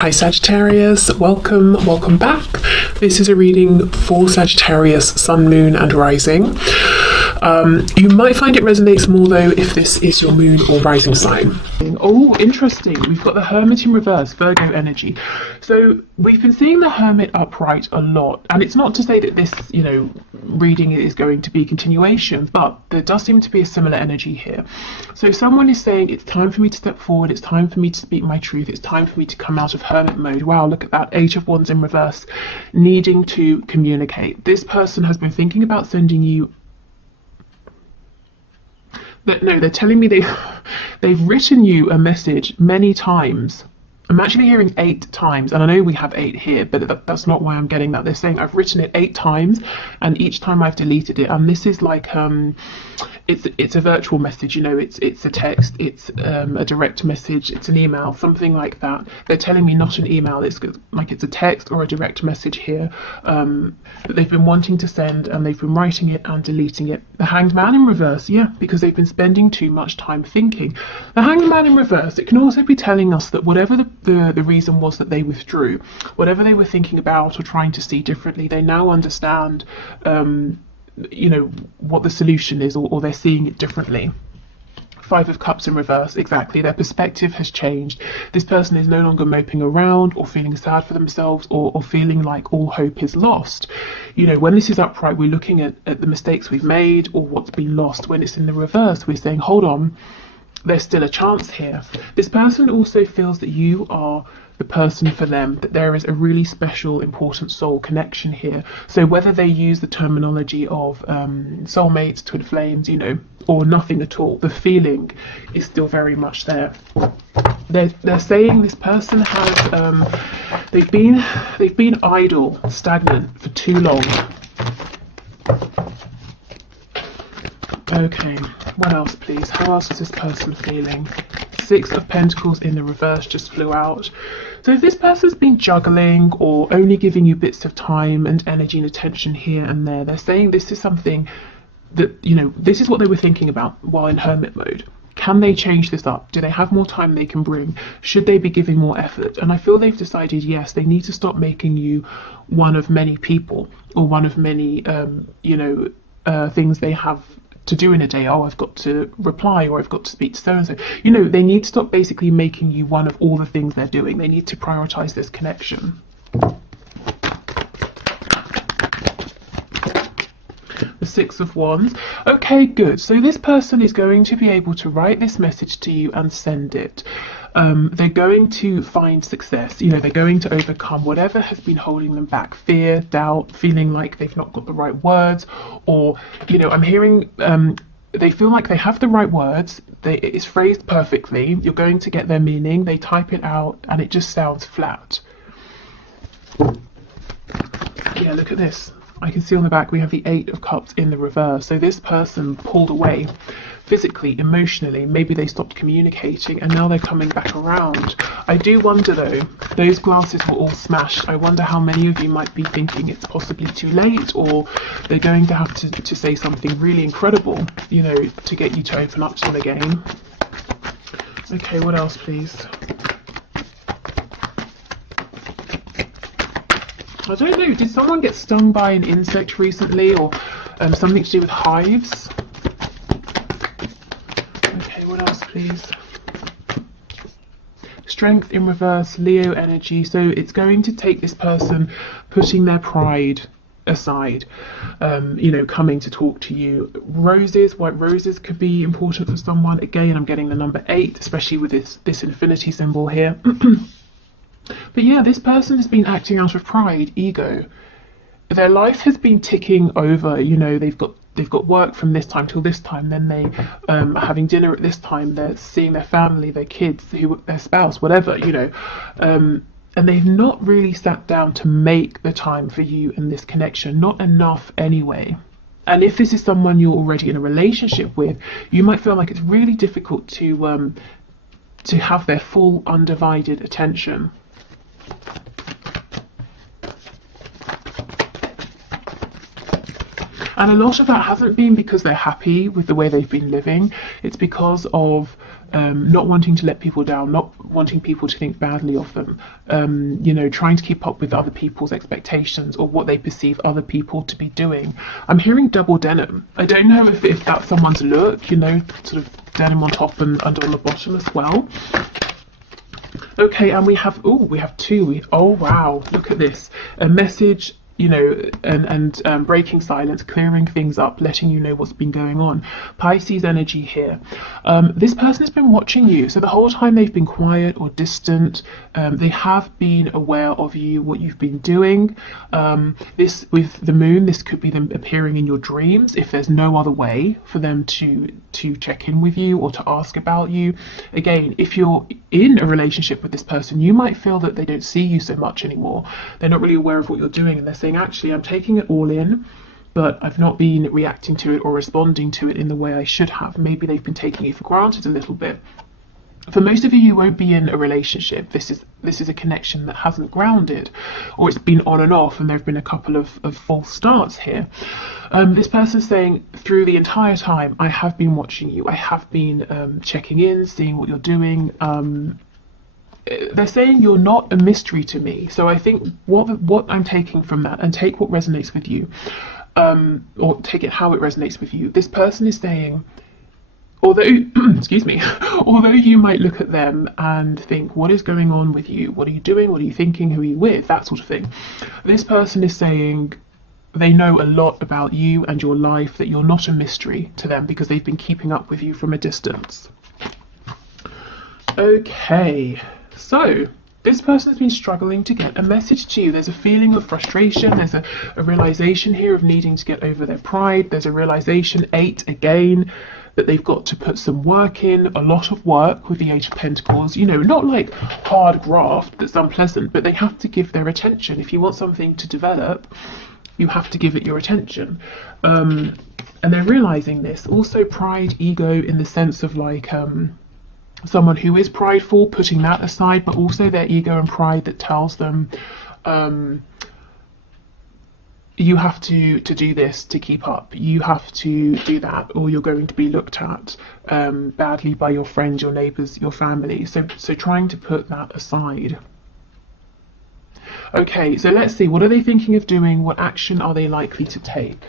Hi Sagittarius, welcome back. This is a reading for Sagittarius Sun, Moon and Rising. You might find it resonates more though if this is your moon or rising sign. Oh, interesting. We've got the Hermit in reverse, Virgo energy. So we've been seeing the Hermit upright a lot, and it's not to say that this, reading is going to be continuation, but there does seem to be a similar energy here. So someone is saying it's time for me to step forward, it's time for me to speak my truth, it's time for me to come out of Hermit mode. Wow, look at that, Eight of Wands in reverse, needing to communicate. This person has been thinking about sending you they're telling me they've written you a message many times. I'm actually hearing 8 times, and I know we have 8 here, but that's not why I'm getting that. They're saying I've written it 8 times, and each time I've deleted it. And this is like it's a virtual message, it's a text, it's a direct message, it's an email, something like that. They're telling me not an email, it's like it's a text or a direct message here that they've been wanting to send, and they've been writing it and deleting it. The Hanged Man in reverse, yeah, because they've been spending too much time thinking. The Hanged Man in reverse, it can also be telling us that whatever the reason was that they withdrew, whatever they were thinking about or trying to see differently, they now understand what the solution is, or they're seeing it differently. 5 of Cups in reverse, exactly. Their perspective has changed. This person is no longer moping around or feeling sad for themselves or feeling like all hope is lost. When this is upright, we're looking at the mistakes we've made or what's been lost. When it's in the reverse, we're saying, hold on, there's still a chance here. This person also feels that you are the person for them, that there is a really special, important soul connection here. So whether they use the terminology of soulmates, twin flames, or nothing at all, the feeling is still very much there. They're saying this person has they've been idle, stagnant for too long. Okay, what else please? How else is this person feeling? 6 of Pentacles in the reverse just flew out. So if this person's been juggling or only giving you bits of time and energy and attention here and there, they're saying this is something that, this is what they were thinking about while in Hermit mode. Can they change this up? Do they have more time they can bring? Should they be giving more effort? And I feel they've decided, yes, they need to stop making you one of many people or one of many, things they have to do in a day. Oh, I've got to reply, or I've got to speak to so-and-so. They need to stop basically making you one of all the things they're doing. They need to prioritize this connection. The 6 of Wands. Okay, good. So this person is going to be able to write this message to you and send it. They're going to find success. They're going to overcome whatever has been holding them back. Fear, doubt, feeling like they've not got the right words, or, I'm hearing they feel like they have the right words. It's phrased perfectly. You're going to get their meaning. They type it out and it just sounds flat. Yeah, look at this. I can see on the back we have the 8 of Cups in the reverse. So this person pulled away physically, emotionally. Maybe they stopped communicating and now they're coming back around. I do wonder though, those glasses were all smashed. I wonder how many of you might be thinking it's possibly too late, or they're going to have to say something really incredible, to get you to open up to them again. Okay, what else please? I don't know, did someone get stung by an insect recently, or something to do with hives? Okay, what else please? Strength in reverse, Leo energy. So it's going to take this person putting their pride aside, coming to talk to you. Roses, white roses could be important for someone. Again, I'm getting the number 8, especially with this infinity symbol here. But yeah, this person has been acting out of pride, ego. Their life has been ticking over. They've got work from this time till this time. Then they are having dinner at this time. They're seeing their family, their kids, their spouse, whatever. And they've not really sat down to make the time for you and this connection. Not enough anyway. And if this is someone you're already in a relationship with, you might feel like it's really difficult to have their full undivided attention. And a lot of that hasn't been because they're happy with the way they've been living. It's because of not wanting to let people down, not wanting people to think badly of them, you know, trying to keep up with other people's expectations or what they perceive other people to be doing. I'm hearing double denim. I don't know if that's someone's look, you know, sort of denim on top and under on the bottom as well. Okay, and we have two. Oh wow, look at this. A message, you know, and breaking silence, clearing things up, letting you know what's been going on. Pisces energy here. This person has been watching you, so the whole time they've been quiet or distant. They have been aware of you, what you've been doing. This with the moon, this could be them appearing in your dreams if there's no other way for them to check in with you or to ask about you. Again, if you're in a relationship with this person, you might feel that they don't see you so much anymore. They're not really aware of what you're doing, and they're saying, actually, I'm taking it all in, but I've not been reacting to it or responding to it in the way I should have. Maybe they've been taking it for granted a little bit. For most of you, you won't be in a relationship. This is a connection that hasn't grounded, or it's been on and off, and there have been a couple of false starts here. This person's saying, through the entire time, I have been watching you. I have been checking in, seeing what you're doing. They're saying you're not a mystery to me. So I think what I'm taking from that, and take what resonates with you, or take it how it resonates with you. This person is saying, although excuse me, although you might look at them and think, what is going on with you? What are you doing? What are you thinking? Who are you with? That sort of thing. This person is saying they know a lot about you and your life, that you're not a mystery to them because they've been keeping up with you from a distance. Okay, so this person has been struggling to get a message to you. There's a feeling of frustration. There's a realization here of needing to get over their pride. There's a realization, 8 again, that they've got to put some work in, a lot of work with the 8 of Pentacles. You know, not like hard graft that's unpleasant, but they have to give their attention. If you want something to develop, you have to give it your attention. And they're realizing this. Also pride, ego, in the sense of like someone who is prideful, putting that aside, but also their ego and pride that tells them you have to do this to keep up, you have to do that, or you're going to be looked at badly by your friends, your neighbours, your family. So trying to put that aside. Okay, so let's see, what are they thinking of doing? What action are they likely to take?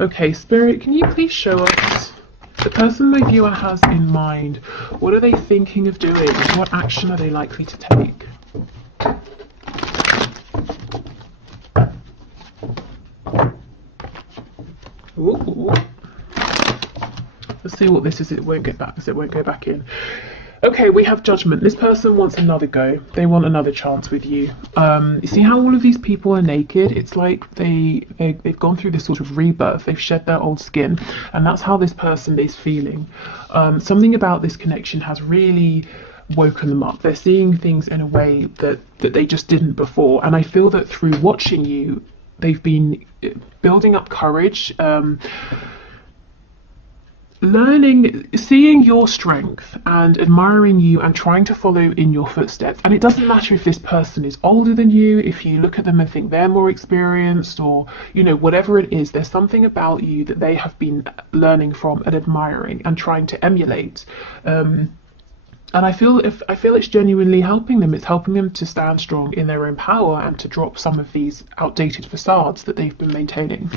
Okay, Spirit, can you please show us the person my viewer has in mind? What are they thinking of doing? What action are they likely to take? Ooh. Let's see what this is. It won't get back, because it won't go back in. Okay, we have Judgment. This person wants another go. They want another chance with you. You see how all of these people are naked? It's like they've gone through this sort of rebirth. They've shed their old skin, and that's how this person is feeling. Something about this connection has really woken them up. They're seeing things in a way that they just didn't before, and I feel that through watching you, they've been building up courage, learning, seeing your strength and admiring you and trying to follow in your footsteps. And it doesn't matter if this person is older than you, if you look at them and think they're more experienced, or, you know, whatever it is, there's something about you that they have been learning from and admiring and trying to emulate. And I feel it's genuinely helping them. It's helping them to stand strong in their own power and to drop some of these outdated facades that they've been maintaining.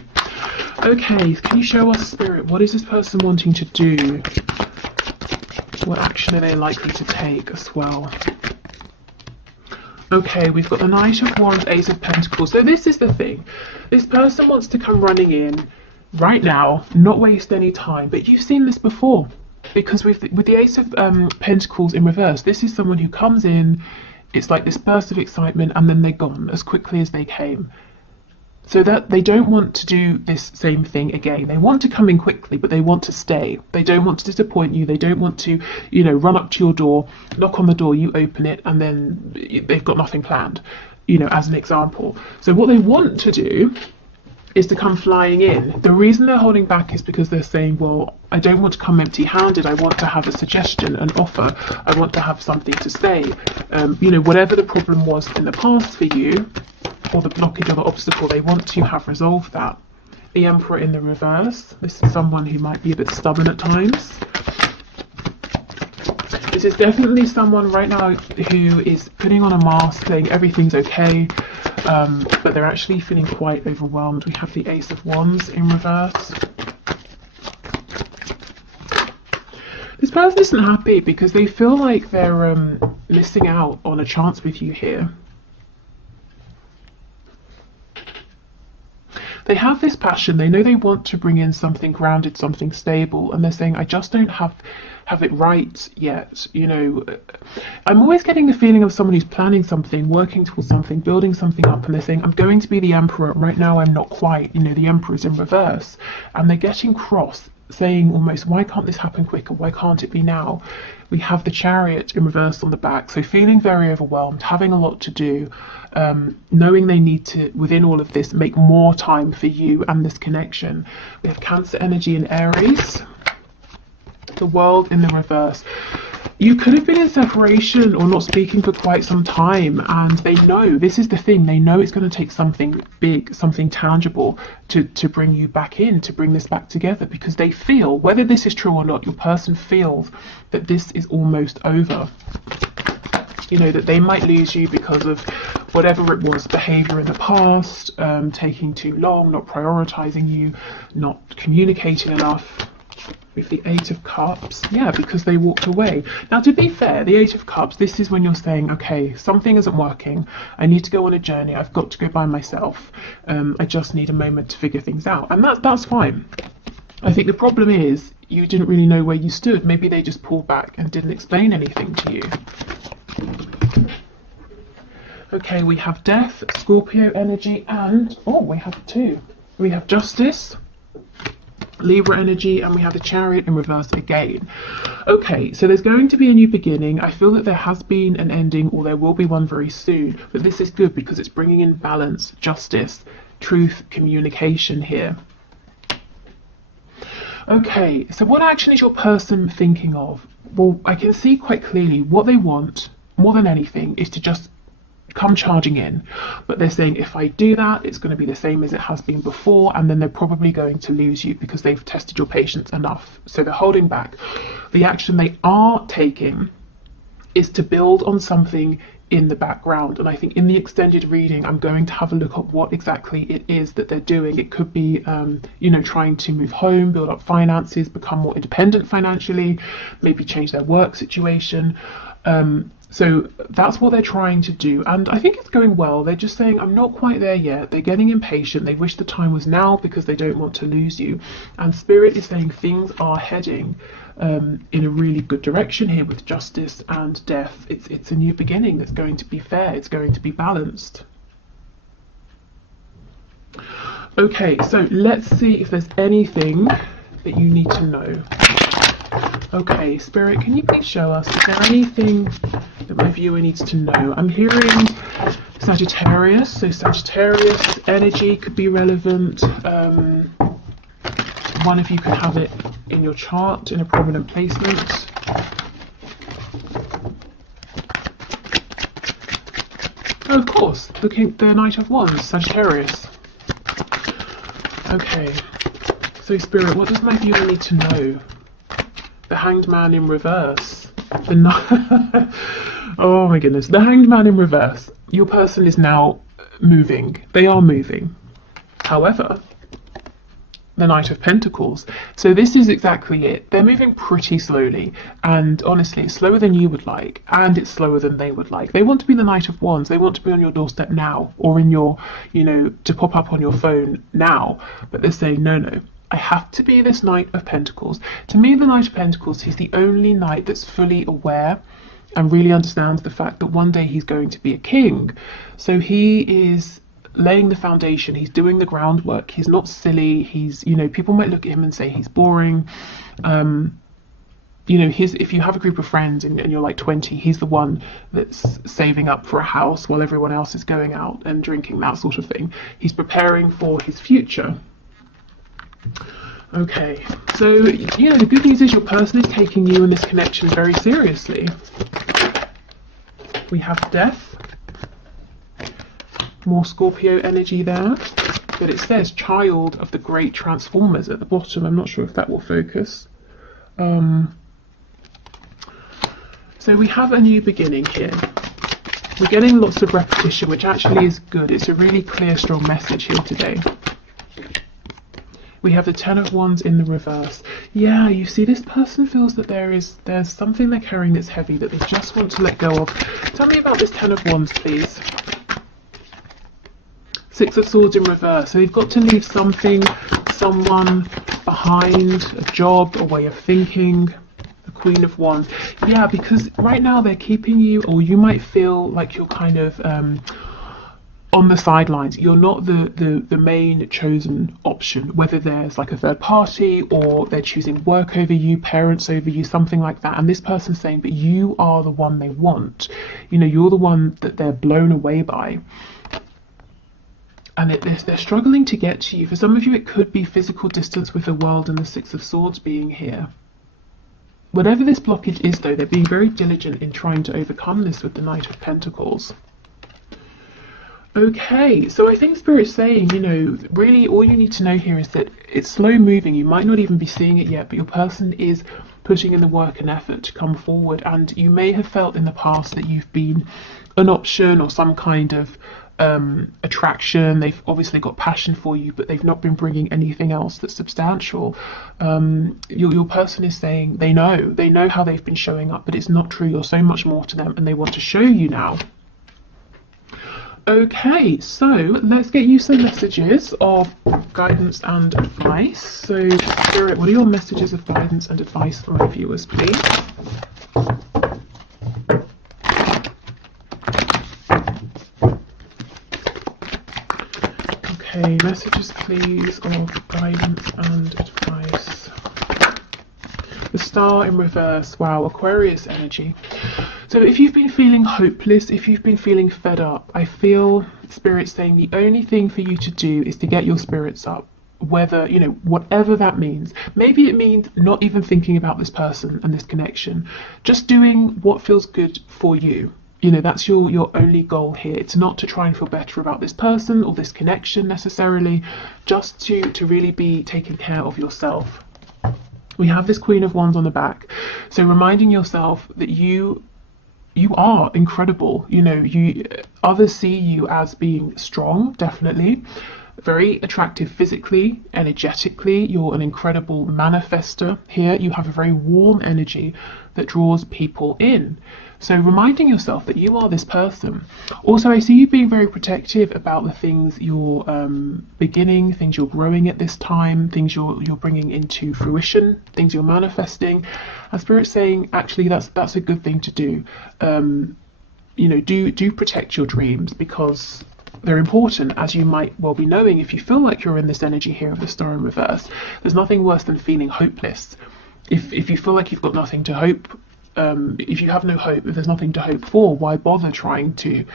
Okay, can you show us, Spirit, what is this person wanting to do? What action are they likely to take as well? Okay, we've got the Knight of Wands, Ace of Pentacles. So this is the thing. This person wants to come running in right now, not waste any time. But you've seen this before. Because with the Ace of Pentacles in reverse, this is someone who comes in, it's like this burst of excitement, and then they're gone as quickly as they came. So that they don't want to do this same thing again. They want to come in quickly, but they want to stay. They don't want to disappoint you. They don't want to, you know, run up to your door, knock on the door, you open it, and then they've got nothing planned, you know, as an example. So what they want to do is to come flying in. The reason they're holding back is because they're saying, well, I don't want to come empty-handed. I want to have a suggestion, an offer. I want to have something to say. You know, whatever the problem was in the past for you, or the blockage or the obstacle. They want to have resolved that. The Emperor in the reverse. This is someone who might be a bit stubborn at times. This is definitely someone right now who is putting on a mask, saying everything's okay, but they're actually feeling quite overwhelmed. We have the Ace of Wands in reverse. This person isn't happy because they feel like they're missing out on a chance with you here. They have this passion, they know they want to bring in something grounded, something stable, and they're saying, I just don't have it right yet. You know, I'm always getting the feeling of someone who's planning something, working towards something, building something up, and they're saying, I'm going to be the Emperor. Right now I'm not quite, you know, the Emperor's in reverse. And they're getting cross, saying almost, why can't this happen quicker? Why can't it be now? We have the Chariot in reverse on the back, so feeling very overwhelmed, having a lot to do, knowing they need to, within all of this, make more time for you and this connection. We have Cancer energy in Aries, the World in the reverse. You could have been in separation or not speaking for quite some time, and they know, this is the thing, they know it's going to take something big, something tangible to bring you back in, to bring this back together, because they feel, whether this is true or not, your person feels that this is almost over. You know, that they might lose you because of whatever it was, behaviour in the past, taking too long, not prioritising you, not communicating enough. With the Eight of Cups, yeah, because they walked away. Now, to be fair, the Eight of Cups, this is when you're saying, okay, something isn't working, I need to go on a journey, I've got to go by myself, I just need a moment to figure things out, and that's fine. I think the problem is you didn't really know where you stood. Maybe they just pulled back and didn't explain anything to you. Okay, we have Death, Scorpio energy, and we have two. We have Justice, Libra energy, and we have the Chariot in reverse again. Okay, so there's going to be a new beginning. I feel that there has been an ending, or there will be one very soon, but this is good because it's bringing in balance, justice, truth, communication here. Okay, so what action is your person thinking of? Well, I can see quite clearly what they want more than anything is to just come charging in, but they're saying, if I do that, it's going to be the same as it has been before, and then they're probably going to lose you because they've tested your patience enough, so they're holding back. The action they are taking is to build on something in the background, and I think in the extended reading I'm going to have a look at what exactly it is that they're doing. It could be you know, trying to move home, build up finances, become more independent financially, maybe change their work situation. So that's what they're trying to do, and I think it's going well. They're just saying, I'm not quite there yet. They're getting impatient. They wish the time was now because they don't want to lose you. And Spirit is saying things are heading in a really good direction here with Justice and Death. It's a new beginning that's going to be fair. It's going to be balanced. Okay, so let's see if there's anything that you need to know. Okay, Spirit, can you please show us, is there anything that my viewer needs to know? I'm hearing Sagittarius, so Sagittarius energy could be relevant. One of you could have it in your chart in a prominent placement. Oh, of course, the Knight of Wands, Sagittarius. Okay, so Spirit, what does my viewer need to know? The Hanged Man in reverse. Oh my goodness. The Hanged Man in reverse. Your person is now moving. They are moving. However, the Knight of Pentacles. So this is exactly it. They're moving pretty slowly. And honestly, it's slower than you would like. And it's slower than they would like. They want to be the Knight of Wands. They want to be on your doorstep now. Or in your, you know, to pop up on your phone now. But they're saying, no. I have to be this Knight of Pentacles. To me, the Knight of Pentacles, he's the only knight that's fully aware and really understands the fact that one day he's going to be a king. So he is laying the foundation, he's doing the groundwork, he's not silly, he's, you know, people might look at him and say he's boring. You know, if you have a group of friends and you're like 20, he's the one that's saving up for a house while everyone else is going out and drinking, that sort of thing. He's preparing for his future. Okay, so, you know, the good news is your person is taking you and this connection very seriously. We have Death, More Scorpio energy there. But it says child of the great transformers at the bottom. I'm not sure if that will focus. So we have a new beginning here. We're getting lots of repetition, which actually is good. It's a really clear, strong message here today. We have the Ten of Wands in the reverse. Yeah, you see, this person feels that there's something they're carrying that's heavy that they just want to let go of. Tell me about this Ten of Wands, please. Six of Swords in reverse. So they've got to leave something, someone behind, a job, a way of thinking. The Queen of Wands. Yeah, because right now they're keeping you, or you might feel like you're kind of on the sidelines. You're not the main chosen option, whether there's like a third party or they're choosing work over you, parents over you, something like that. And this person's saying, but you are the one they want. You know, you're the one that they're blown away by. And they're struggling to get to you. For some of you, it could be physical distance with the world and the Six of Swords being here. Whatever this blockage is, though, they're being very diligent in trying to overcome this with the Knight of Pentacles. Okay, so I think Spirit's saying, you know, really all you need to know here is that it's slow moving. You might not even be seeing it yet, but your person is putting in the work and effort to come forward. And you may have felt in the past that you've been an option or some kind of attraction. They've obviously got passion for you, but they've not been bringing anything else that's substantial. Your person is saying they know how they've been showing up, but it's not true. You're so much more to them, and they want to show you now. Okay, so let's get you some messages of guidance and advice. So Spirit, what are your messages of guidance and advice for my viewers, please? Okay, messages please of guidance and advice. The Star in reverse. Wow, Aquarius energy. So if you've been feeling hopeless, if you've been feeling fed up, I feel Spirit saying the only thing for you to do is to get your spirits up. Whether, you know, whatever that means. Maybe it means not even thinking about this person and this connection. Just doing what feels good for you. You know, that's your only goal here. It's not to try and feel better about this person or this connection necessarily, just to really be taking care of yourself. We have this Queen of Wands on the back. So reminding yourself that you are incredible. You know, others see you as being strong, definitely. Very attractive physically, energetically. You're an incredible manifester here. You have a very warm energy that draws people in. So reminding yourself that you are this person. Also, I see you being very protective about the things you're beginning, things you're growing at this time, things you're bringing into fruition, things you're manifesting. And Spirit's saying, actually, that's a good thing to do. You know, do protect your dreams, because they're important, as you might well be knowing. If you feel like you're in this energy here of the Star in reverse, there's nothing worse than feeling hopeless. If you feel like you've got nothing to hope, if you have no hope, if there's nothing to hope for, why bother trying to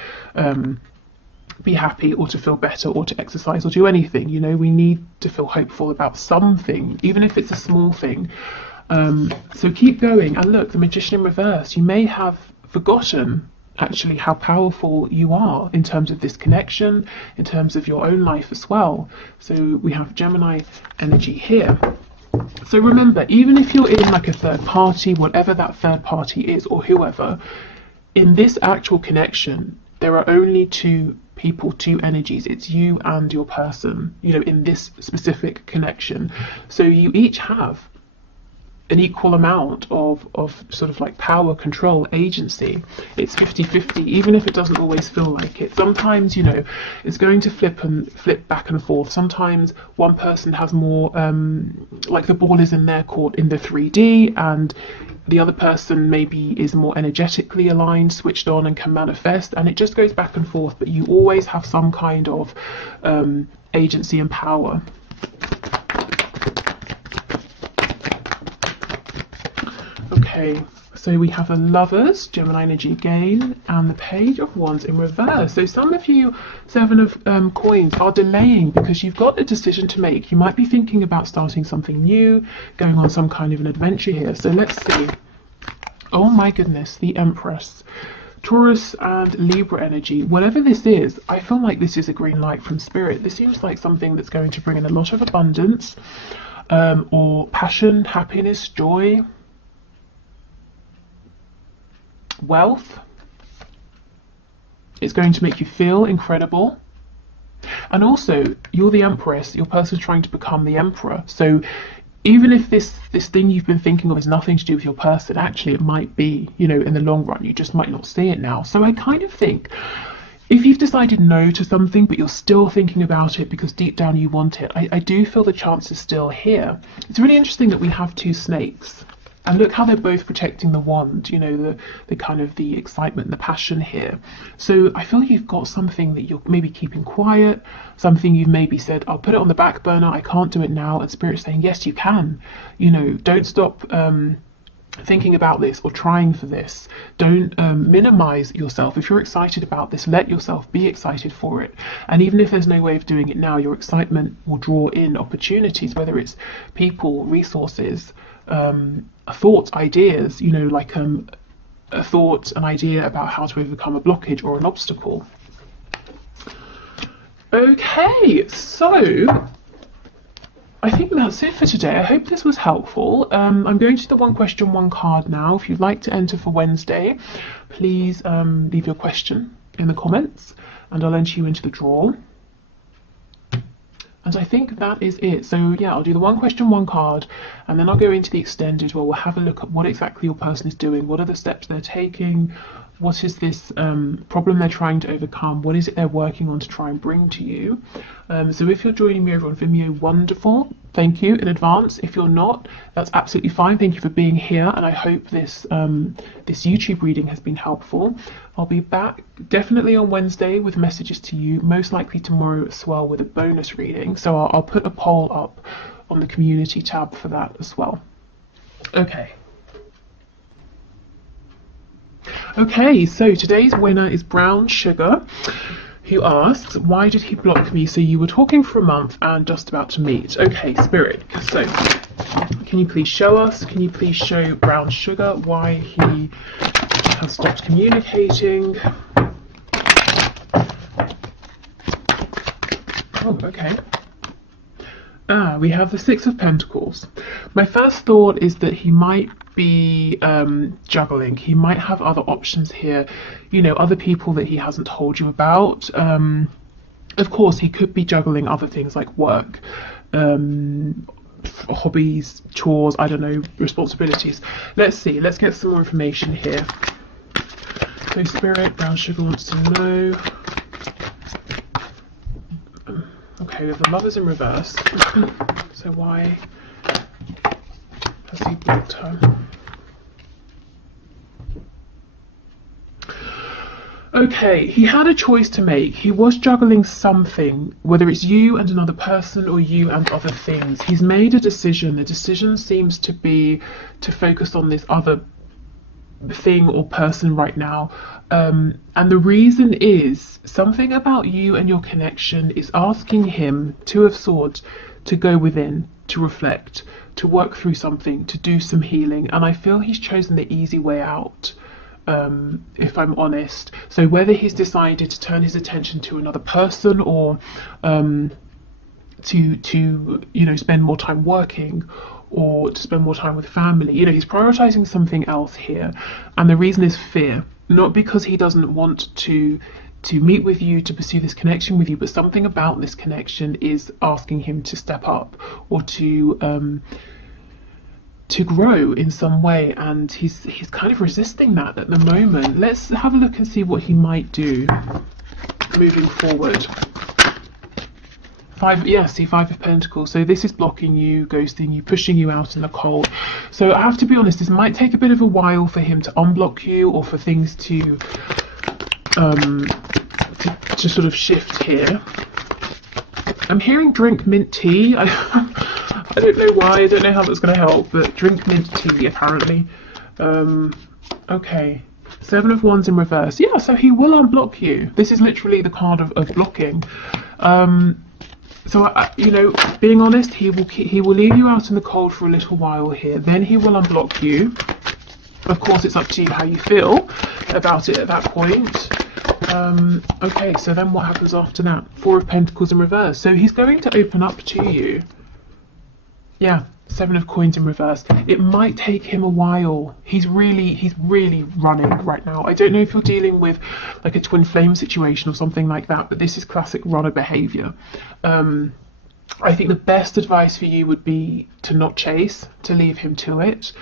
be happy or to feel better or to exercise or do anything? You know, we need to feel hopeful about something, even if it's a small thing. So keep going. And look, the Magician in reverse, you may have forgotten actually how powerful you are in terms of this connection, in terms of your own life as well. So we have Gemini energy here. So remember, even if you're in like a third party, whatever that third party is, or whoever, in this actual connection, there are only two people, two energies. It's you and your person, you know, in this specific connection. So you each have an equal amount of sort of like power, control, agency. It's 50-50, even if it doesn't always feel like it. Sometimes, you know, it's going to flip back and forth. Sometimes one person has more, like the ball is in their court in the 3D, and the other person maybe is more energetically aligned, switched on, and can manifest, and it just goes back and forth, but you always have some kind of agency and power. Okay, so we have the Lovers, Gemini energy again, and the Page of Wands in reverse. So some of you, Seven of Coins, are delaying because you've got a decision to make. You might be thinking about starting something new, going on some kind of an adventure here. So let's see. Oh my goodness, the Empress. Taurus and Libra energy, whatever this is, I feel like this is a green light from Spirit. This seems like something that's going to bring in a lot of abundance, or passion, happiness, joy, wealth. It's going to make you feel incredible. And also, you're the Empress, your person's trying to become the Emperor. So even if this thing you've been thinking of is nothing to do with your person, actually it might be, you know, in the long run. You just might not see it now. So I kind of think if you've decided no to something, but you're still thinking about it because deep down you want it, I do feel the chance is still here. It's really interesting that we have two snakes. And look how they're both protecting the wand, you know, the kind of the excitement and the passion here. So I feel you've got something that you're maybe keeping quiet, something you've maybe said, I'll put it on the back burner, I can't do it now. And Spirit's saying, yes, you can. You know, don't stop thinking about this or trying for this. Don't minimize yourself. If you're excited about this, let yourself be excited for it. And even if there's no way of doing it now, your excitement will draw in opportunities, whether it's people, resources, thoughts, ideas, you know, like a thought, an idea about how to overcome a blockage or an obstacle. Okay, so I think that's it for today. I hope this was helpful. I'm going to the one question, one card now. If you'd like to enter for Wednesday, please leave your question in the comments and I'll enter you into the draw. And I think that is it. So yeah, I'll do the one question, one card, and then I'll go into the extended where we'll have a look at what exactly your person is doing, what are the steps they're taking, what is this problem they're trying to overcome, what is it they're working on to try and bring to you. So if you're joining me over on Vimeo, wonderful. Thank you in advance. If you're not, that's absolutely fine. Thank you for being here, and I hope this this YouTube reading has been helpful. I'll be back definitely on Wednesday with messages to you, most likely tomorrow as well with a bonus reading. So I'll put a poll up on the community tab for that as well. Okay. Okay, so today's winner is Brown Sugar, who asks, why did he block me? So you were talking for a month and just about to meet. Okay, Spirit, so can you please show us, can you please show Brown Sugar why he has stopped communicating? Oh, okay. We have the Six of Pentacles. My first thought is that he might be juggling. He might have other options here, you know, other people that he hasn't told you about. Of course, he could be juggling other things like work, hobbies, chores, I don't know, responsibilities. Let's see, let's get some more information here. So Spirit, Brown Sugar wants to know. Okay, we have the Lovers in reverse. So why has he blocked her? Okay, he had a choice to make. He was juggling something, whether it's you and another person or you and other things. He's made a decision. The decision seems to be to focus on this other thing or person right now. And the reason is something about you and your connection is asking him, Two of Swords, to go within, to reflect, to work through something, to do some healing. And I feel he's chosen the easy way out, if I'm honest. So whether he's decided to turn his attention to another person or to you know, spend more time working or to spend more time with family, you know, he's prioritizing something else here. And the reason is fear, not because he doesn't want to meet with you, to pursue this connection with you, but something about this connection is asking him to step up or to grow in some way, and he's kind of resisting that at the moment. Let's have a look and see what he might do moving forward. Five of Pentacles. So this is blocking you, ghosting you, pushing you out in the cold. So I have to be honest, this might take a bit of a while for him to unblock you or for things to sort of shift here. I'm hearing drink mint tea. I don't know why, I don't know how that's going to help, but drink mint tea apparently. Okay, Seven of Wands in reverse. Yeah, so he will unblock you. This is literally the card of blocking. So you know, being honest, he will leave you out in the cold for a little while here. Then he will unblock you. Of course, it's up to you how you feel about it at that point. Okay, so then what happens after that? Four of Pentacles in reverse. So he's going to open up to you. Yeah, Seven of Coins in reverse. It might take him a while. He's really running right now. I don't know if you're dealing with like a twin flame situation or something like that, but this is classic runner behavior. I think the best advice for you would be to not chase, to leave him to it.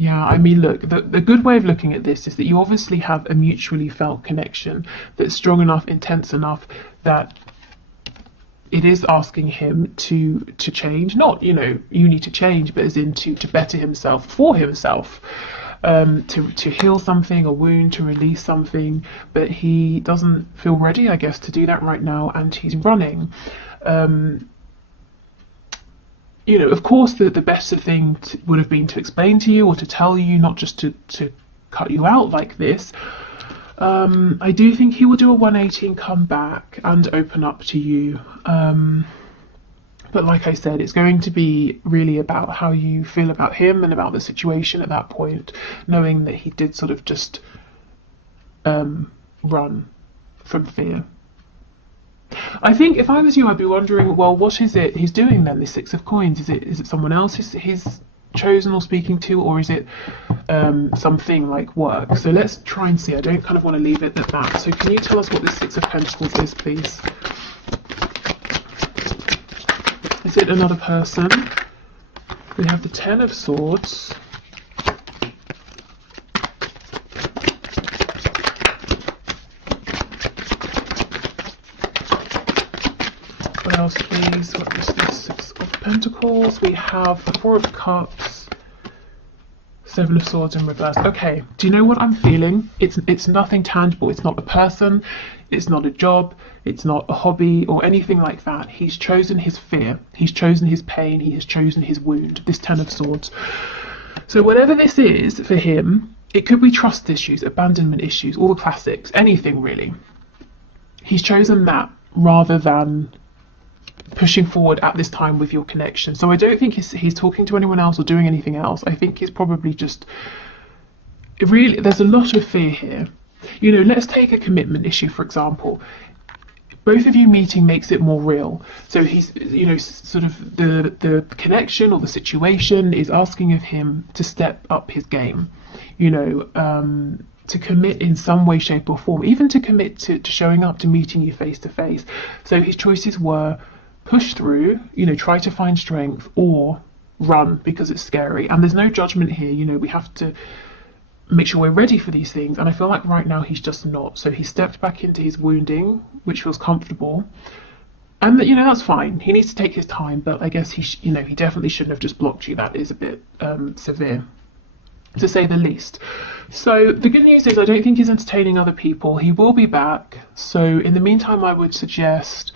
Yeah, I mean, look, the good way of looking at this is that you obviously have a mutually felt connection that's strong enough, intense enough that it is asking him to change. Not, you know, you need to change, but as in to better himself for himself, to heal something, a wound, to release something. But he doesn't feel ready, I guess, to do that right now, and he's running. You know, of course, the better thing would have been to explain to you or to tell you, not just to cut you out like this. I do think he will do a 180 and come back and open up to you. But like I said, it's going to be really about how you feel about him and about the situation at that point, knowing that he did sort of just run from fear. I think if I was you, I'd be wondering, well, what is it he's doing then, this Six of Coins? Is it someone else he's chosen or speaking to, or is it something like work? So let's try and see. I don't kind of want to leave it at that. So can you tell us what this Six of Pentacles is, please? Is it another person? We have the Ten of Swords. What else, please? What is this Six of Pentacles? We have Four of Cups, Seven of Swords in reverse. Okay, do you know what I'm feeling? It's nothing tangible. It's not a person, it's not a job, it's not a hobby or anything like that. He's chosen his fear, he's chosen his pain, he has chosen his wound, this Ten of Swords. So whatever this is for him, it could be trust issues, abandonment issues, all the classics, anything really. He's chosen that rather than pushing forward at this time with your connection. So I don't think he's talking to anyone else or doing anything else. I think he's probably just really, there's a lot of fear here. You know, let's take a commitment issue, for example. Both of you meeting makes it more real. So he's, you know, sort of the connection or the situation is asking of him to step up his game, you know, to commit in some way, shape or form, even to commit to showing up, to meeting you face to face. So his choices were push through, you know, try to find strength, or run because it's scary. And there's no judgment here. You know, we have to make sure we're ready for these things. And I feel like right now he's just not. So he stepped back into his wounding, which feels comfortable. And, you know, that's fine. He needs to take his time, but I guess you know, he definitely shouldn't have just blocked you. That is a bit severe, to say the least. So the good news is I don't think he's entertaining other people. He will be back. So in the meantime, I would suggest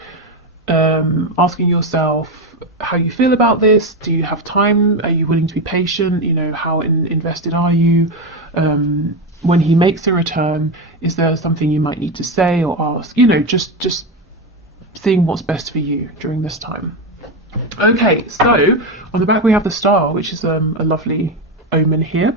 asking yourself how you feel about this. Do you have time? Are you willing to be patient? You know, how invested are you? When he makes a return, is there something you might need to say or ask? You know, just seeing what's best for you during this time. Okay, so on the back we have the Star, which is a lovely omen here.